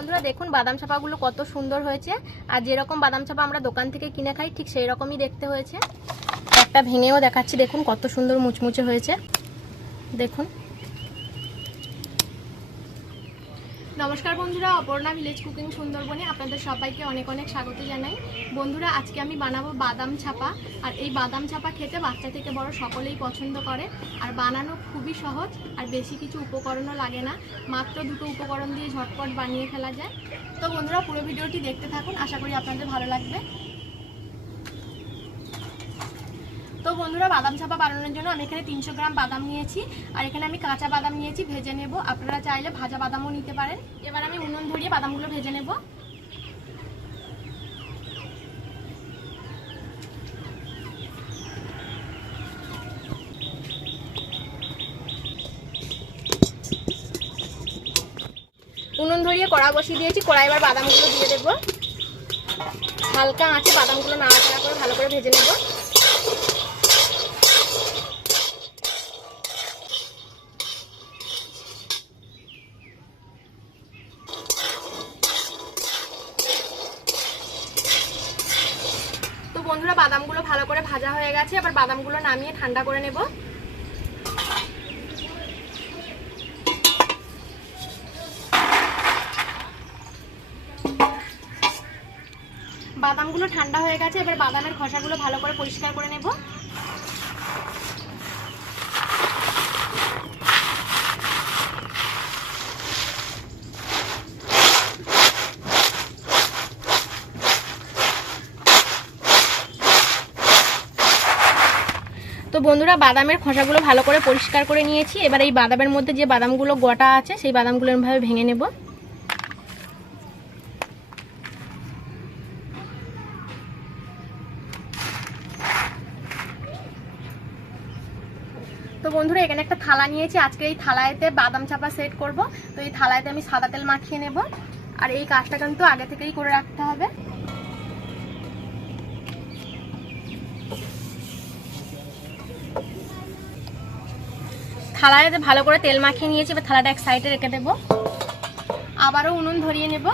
বন্ধুরা দেখুন বাদাম চাপাগুলো কত সুন্দর হয়েছে। আর যেরকম বাদাম চাপা আমরা দোকান থেকে কিনে খাই ঠিক সেই রকমই দেখতে হয়েছে। একটা ভেঙেও দেখাচ্ছি, দেখুন কত সুন্দর মুচমুচে হয়েছে। দেখুন। নমস্কার বন্ধুরা, অপর্ণা ভিলেজ কুকিং সুন্দরবনে আপনাদের সবাইকে অনেক অনেক স্বাগত জানাই। বন্ধুরা আজকে আমি বানাবো বাদাম চাপা। আর এই বাদাম চাপা খেতে বাচ্চা থেকে বড় সকলেই পছন্দ করে। আর বানানো খুবই সহজ, আর বেশি কিছু উপকরণও লাগে না, মাত্র দুটো উপকরণ দিয়ে ঝটপট বানিয়ে ফেলা যায়। তো বন্ধুরা পুরো ভিডিওটি দেখতে থাকুন, আশা করি আপনাদের ভালো লাগবে। তো বন্ধুরা বাদাম চাপা বানানোর জন্য আমি এখানে 300 গ্রাম বাদাম নিয়েছি। আর এখানে আমি কাঁচা বাদাম নিয়েছি, ভেজে নেব। আপনারা চাইলে ভাজা বাদামও নিতে পারেন। এবার আমি উনুন ধরিয়ে বাদামগুলো ভেজে নেব। উনুন ধরিয়ে কড়া বসিয়ে দিয়েছি, কড়াই এবার বাদামগুলো দিয়ে দেব। হালকা আঁচে বাদামগুলো নাড়াচাড়া করে ভালো করে ভেজে নেব। তো বন্ধুরা বাদামগুলো ভালো করে ভাজা হয়ে গেছে, এবার বাদামগুলো নামিয়ে ঠান্ডা করে নেব। বাদামগুলো ঠান্ডা হয়ে গেছে, এবার বাদামের খোসাগুলো ভালো করে পরিষ্কার করে নেব। তো বন্ধুরা বাদামের খোসাগুলো ভালো করে পরিষ্কার করে নিয়েছি। এবার এই বাদামের মধ্যে যে বাদামগুলো গোটা আছে সেই বাদামগুলো এভাবে ভেঙে নেব। তো বন্ধুরা এখানে একটা থালা নিয়েছি, আজকে এই থালাতে বাদাম চাপা সেট করব। তো এই থালাতে আমি সাদা তেল মাখিয়ে নেব। আর এই কাজটা কিন্তু আগে থেকেই করে রাখতে হবে। থালাতে ভালো করে তেল মাখিয়ে নিয়েছি, এবার থালাটা এক সাইডে রেখে দেব। আবারও উনুন ধরিয়ে নেব।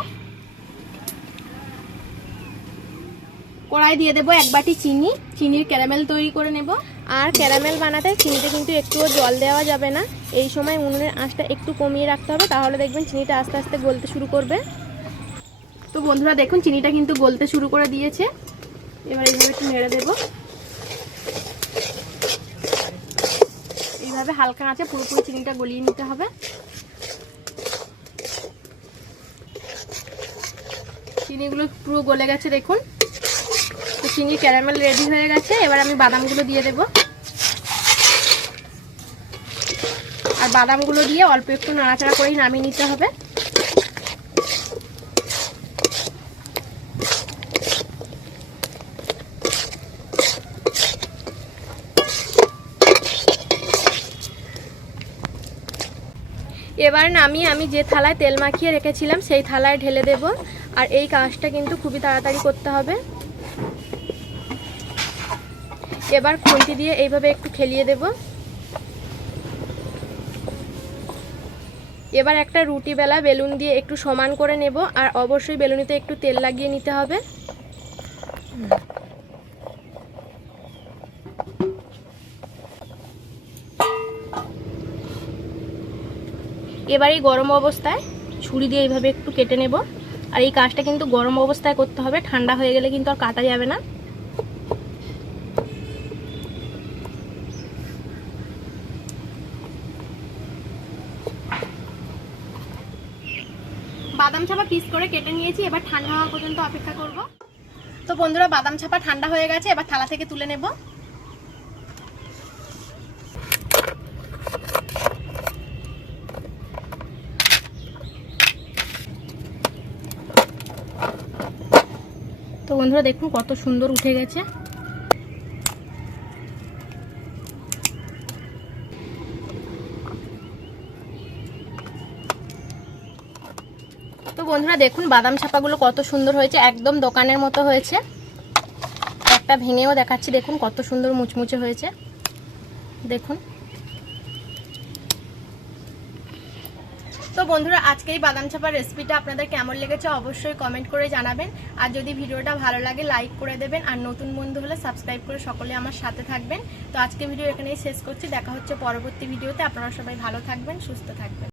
কড়াই দিয়ে দেবো 1 বাটি চিনি। চিনির ক্যারামেল তৈরি করে নেব। আর ক্যারামেল বানাতে চিনিতে কিন্তু একটুও জল দেওয়া যাবে না। এই সময় উনুনের আঁচটা একটু কমিয়ে রাখতে হবে, তাহলে দেখবেন চিনিটা আস্তে আস্তে গলতে শুরু করবে। তো বন্ধুরা দেখুন চিনিটা কিন্তু গলতে শুরু করে দিয়েছে। এবার এইভাবে একটু নেড়ে দেব। এইভাবে হালকা আঁচে পুরোপুরি চিনিটা গলিয়ে নিতে হবে। চিনিগুলো পুরো গলে গেছে দেখুন। তো চিনির ক্যারামেল রেডি হয়ে গেছে, এবার আমি বাদামগুলো দিয়ে দেব। আর বাদামগুলো দিয়ে অল্প একটু নাড়াচাড়া করেই নামিয়ে নিতে হবে। এবার নামিয়ে আমি যে থালায় তেল মাখিয়ে রেখেছিলাম সেই থালায় ঢেলে দেব। আর এই কাজটা কিন্তু খুবই তাড়াতাড়ি করতে হবে। এবার খুন্তি দিয়ে এইভাবে একটু ঠেলিয়ে দেব। এবার একটা রুটি বেলা বেলুন দিয়ে একটু সমান করে নেব। আর অবশ্যই বেলুনিতে একটু তেল লাগিয়ে নিতে হবে। এবার এই গরম অবস্থায় ছুরি দিয়ে এইভাবে একটু কেটে নেব। আর এই কাজটা কিন্তু গরম অবস্থায় করতে হবে, ঠান্ডা হয়ে গেলে কিন্তু আর কাটা যাবে না। বাদাম চাপা পিস করে কেটে নিয়েছি, এবার ঠান্ডা হওয়া পর্যন্ত অপেক্ষা করব। তো বন্ধুরা বাদাম চাপা ঠান্ডা হয়ে গেছে, এবার থালা থেকে তুলে নেব। তো বন্ধুরা দেখুন কত সুন্দর উঠে গেছে। তো বন্ধুরা দেখুন বাদাম চাপাগুলো কত সুন্দর হয়েছে, একদম দোকানের মতো হয়েছে। একটা ভেঙেও দেখাচ্ছি, দেখুন কত সুন্দর মুচমুচে হয়েছে। দেখুন। তো বন্ধুরা, আজকে এই বাদাম চাপার রেসিপিটা আপনাদের কেমন লেগেছে অবশ্যই কমেন্ট করে জানাবেন। আর যদি ভিডিওটা ভালো লাগে লাইক করে দেবেন, আর নতুন বন্ধু হলে সাবস্ক্রাইব করে সকলে আমার সাথে থাকবেন। তো আজকে ভিডিও এখানেই শেষ করছি, দেখা হচ্ছে পরবর্তী ভিডিওতে। আপনারা সবাই ভালো থাকবেন, সুস্থ থাকবেন।